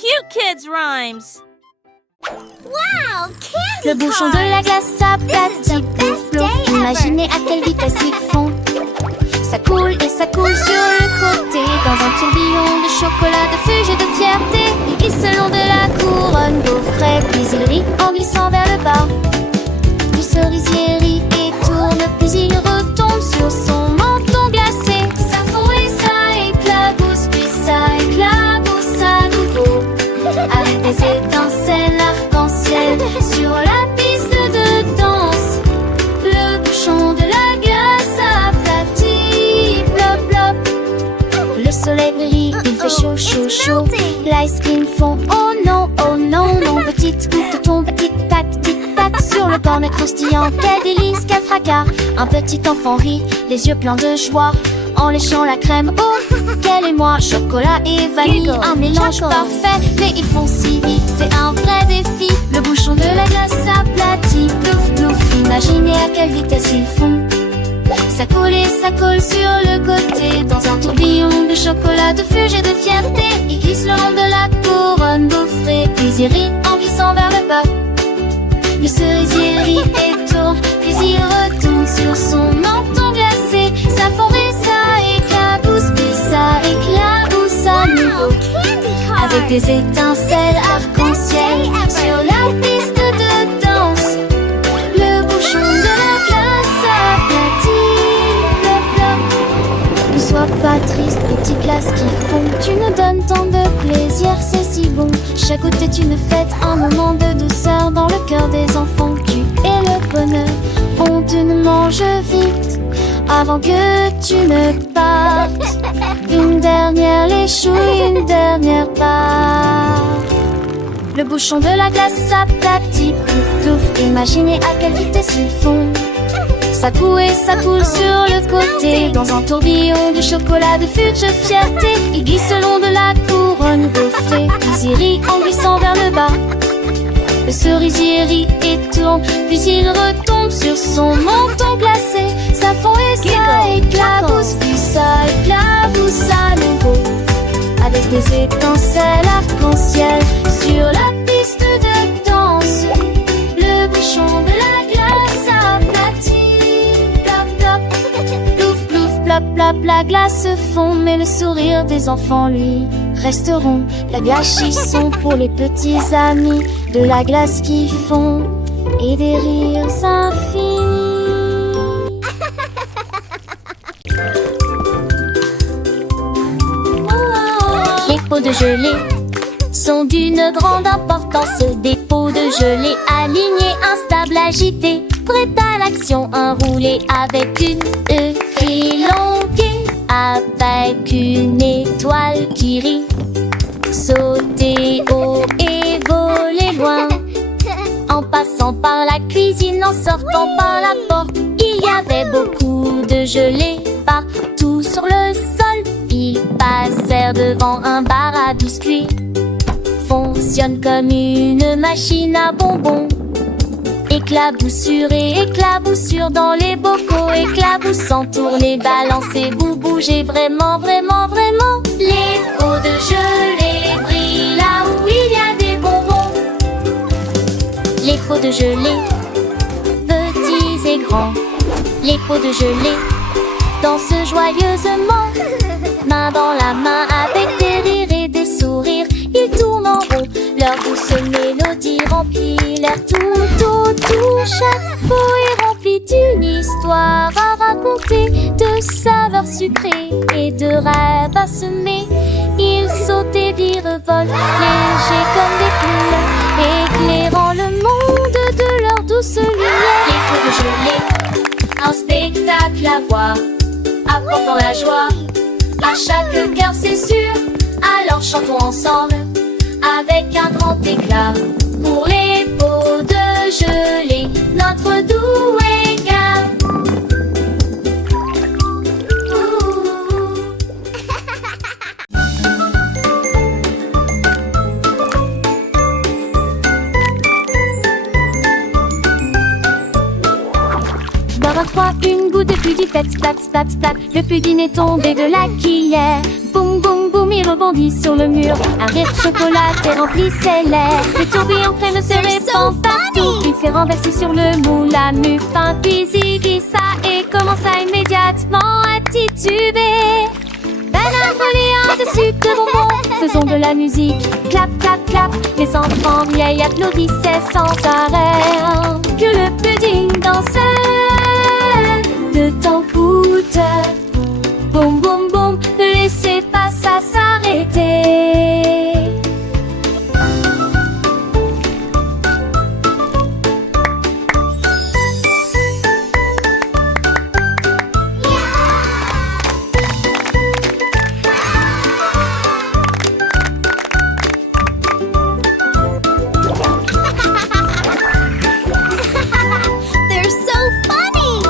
cute kids rhymes. Wow, candy Le bouchon de la glace s'aplatit, plouf plouf. Imaginez à quelle vitesse ils font. Ça coule et ça coule sur le côté, dans un tourbillon de chocolat, de fuge et de fierté. Il glisse le long de la couronne, beau frais, puis il rit en glissant vers le bas. Le cerisier rit et tourne, puis il retombe sur son menton glacé. Ça fond et ça éclabousse, puis ça éclabousse à nouveau. Avec des étincelles arc-en-ciel sur la piste de danse. Le bouchon de la glace aplatit, plop plop. Le soleil brille, il fait chaud, chaud, chaud. L'ice cream fond, oh non, non. Petite goutte tombe, tic-tac, tic-tac sur le cornet croustillant. Quel délice, quel fracas. Un petit enfant rit, les yeux pleins de joie, en léchant la crème, oh, quel émoi. Chocolat et vanille, un mélange parfait. Mais ils font si vite, c'est un vrai défi. Le bouchon de la glace s'aplatit, plouf plouf. Imaginez à quelle vitesse ils font. Ça coule et ça colle sur le côté, dans un tourbillon de chocolat, de fuge et de fierté. Il glisse le long de la couronne gaufrée, puis il rit en glissant vers le bas. Le cerisier rit et tourne, puis il retourne sur son menton glacé. Ça fond et ça éclabousse, puis ça éclabousse à nouveau. Avec des étincelles arc-en-ciel sur la piste de danse. Le bouchon de la glace aplatit, plop plop. Ne sois pas triste, petit glace qui fond. Tu nous donnes tant de plaisir, c'est si bon. Chaque goutte est une fête, un moment de douceur dans le cœur des enfants. Tu es le bonheur, on te ne mange vite avant que tu ne partes. Une dernière léchouille, une dernière part. Le bouchon de la glace s'aplatit, plouf plouf. Imaginez à quelle vitesse ils font. Ça coule et ça coule sur le côté, dans un tourbillon de chocolat, de fuge, de fierté. Il glisse le long de la couronne gaufrée, puis il rit en glissant vers le bas. Le cerisier rit et tourne, puis il retombe sur son menton glacé. Ça fond et ça éclabousse, puis ça éclabousse à nouveau. Avec des étincelles arc-en-ciel sur la piste de danse. Le bouchon de la glace aplatit, plop plop. Plouf plouf, plop plop, la glace se fond, mais le sourire des enfants, lui, resteront. La glace chisson pour les petits amis, de la glace qui fond et des rires infinis. Les pots de gelée sont d'une grande importance. Des pots de gelée alignés, instables, agités, prêts à l'action, enroulés avec une elonguée, avec une étoile qui rit. Sauter haut et voler loin, en passant par la cuisine, en sortant par la porte. Il y avait beaucoup de gelée partout sur le sol. Ils passèrent devant un bar à biscuits. Fonctionne comme une machine à bonbons. Éclaboussure et éclaboussure dans les bocaux. Éclaboussant, tourner, balancer, vous bougez vraiment, vraiment, vraiment. Les pots de gelée brillent là où il y a des bonbons. Les pots de gelée, petits et grands. Les pots de gelée dansent joyeusement, main dans la main avec des rires et des sourires. Ils tournent en rond, leur douce mélodie remplit l'air tout autour. Chaque pot est rempli d'une histoire à raconter, de saveurs sucrées et de rêves à semer. Ils sautent et virevoltent, légers comme des plumes, éclairant le monde de leur douce lumière. Les pots de gelée, un spectacle à voir, apportant la joie à chaque cœur, c'est sûr. Alors chantons ensemble avec un grand éclat pour les pots de gelée, notre doux égal. Dans un 3, une goutte de pudding faite splat, splat, splat. Le pudding est tombé de la cuillère. Boum, boum, boum, il rebondit sur le mur. Un rire chocolaté remplissait l'air. Le tourbillon crème se répand partout. Il s'est renversé sur le moule à muffin. Puis il glissa et commença immédiatement à tituber. Banane reliant de sucre de bonbons, faisons de la musique. Clap, clap, clap. Les enfants riaient et applaudissaient sans arrêt. Que le pudding dansait de temps-coûte. Boum, boum, boum, ne laissez pas ça s'arrêter. They're so funny!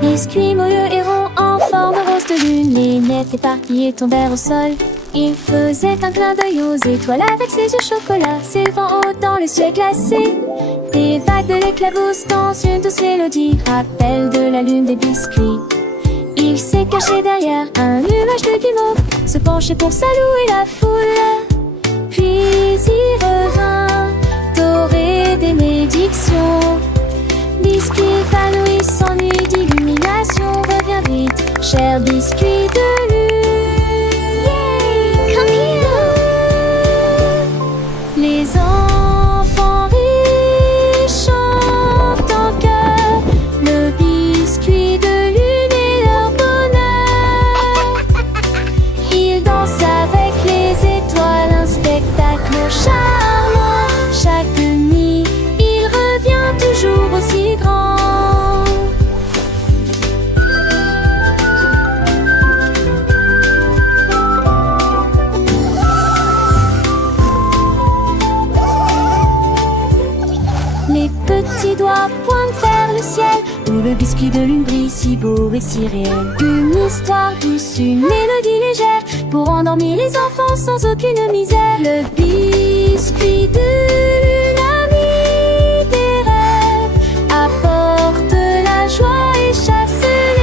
Biscuits, moelleux et ronds en forme rose de lune. Les nettes éparpillées tombèrent au sol. Il faisait un clin d'œil aux étoiles avec ses yeux chocolat s'élevant haut dans le ciel glacé. Des vagues de l'éclabousse dans une douce mélodie rappellent de la lune des biscuits. Il s'est caché derrière un nuage de guimauve, se penchait pour saluer la foule. Puis il revint, doré des bénédictions. Biscuit épanoui, s'ennuie d'illumination. Reviens vite, cher biscuit de lune. Come here! Les enfants riches chantent en chœur le biscuit de lune et leur bonheur. Ils dansent avec les étoiles, un spectacle charmant. Chaque nuit, il revient toujours aussi grand. Les petits doigts pointent vers le ciel, où le biscuit de lune brille si beau et si réel. Une histoire douce, une mélodie légère, pour endormir les enfants sans aucune misère. Le biscuit de lune, ami des rêves, apporte la joie et chasse les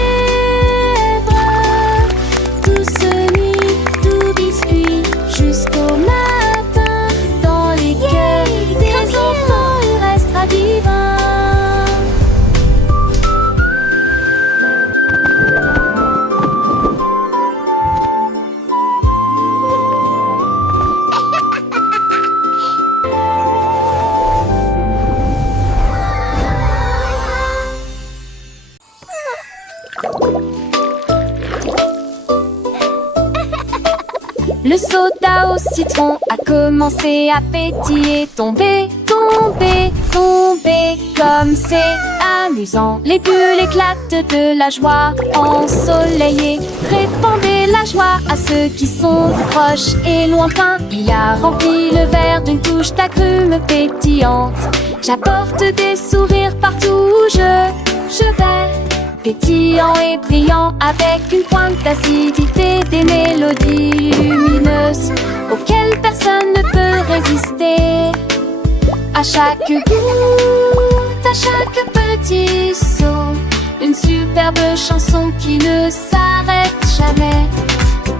lèvres. Douce nuit, doux biscuit, jusqu'au matin, dans les cœurs des enfants, il restera divin. Le soda au citron a commencé à pétiller. Tomber, tomber, tomber, comme c'est amusant. Les bulles éclatent de la joie ensoleillée. Répandez la joie à ceux qui sont proches et lointains. Il a rempli le verre d'une touche d'agrumes pétillantes. J'apporte des sourires partout où je vais. Pétillant et brillant avec une pointe d'acidité, des mélodies lumineuses auxquelles personne ne peut résister. À chaque goutte, à chaque petit saut, une superbe chanson qui ne s'arrête jamais.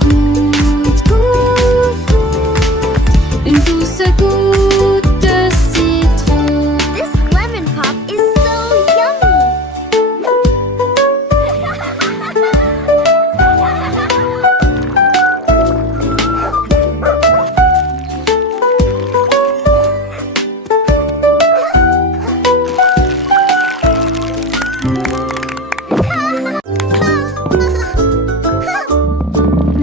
Goutte, goutte, goutte, une douce goutte de citron. This lemon pop is so yummy!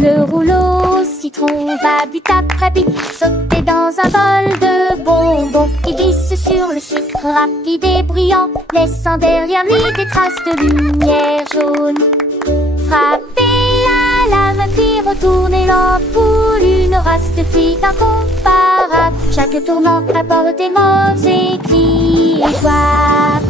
Le rouleau citron va but après but sauter dans un bol de bonbons. Il glisse sur le sucre rapide et brillant, laissant derrière lui des traces de lumière jaune. Frappez à la main puis retournez l'ampoule, une race de filles incomparable. Chaque tournant apporte des mots écrits et joie.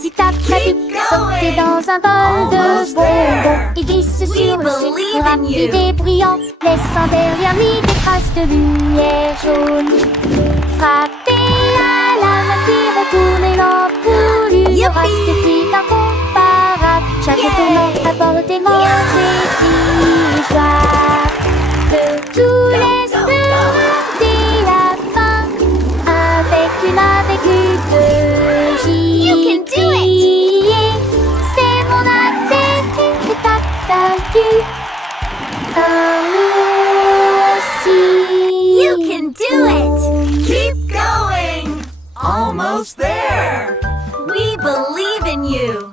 Tapi tap tapi, sauter dans un bol de bonbons. Il glisse sur le sucre rapide et bruyant, laissant derrière lui des traces de lumière jaune. Frapper à la main qui retourne l'ampoule, une race de filles incomparable. Chaque tournant apporte des mots et joie. De tous les dès la fin, avec une de gitiller. C'est mon attitude tac-tac-tu. Aussi. You can do it! Keep going! Almost there! We believe in you!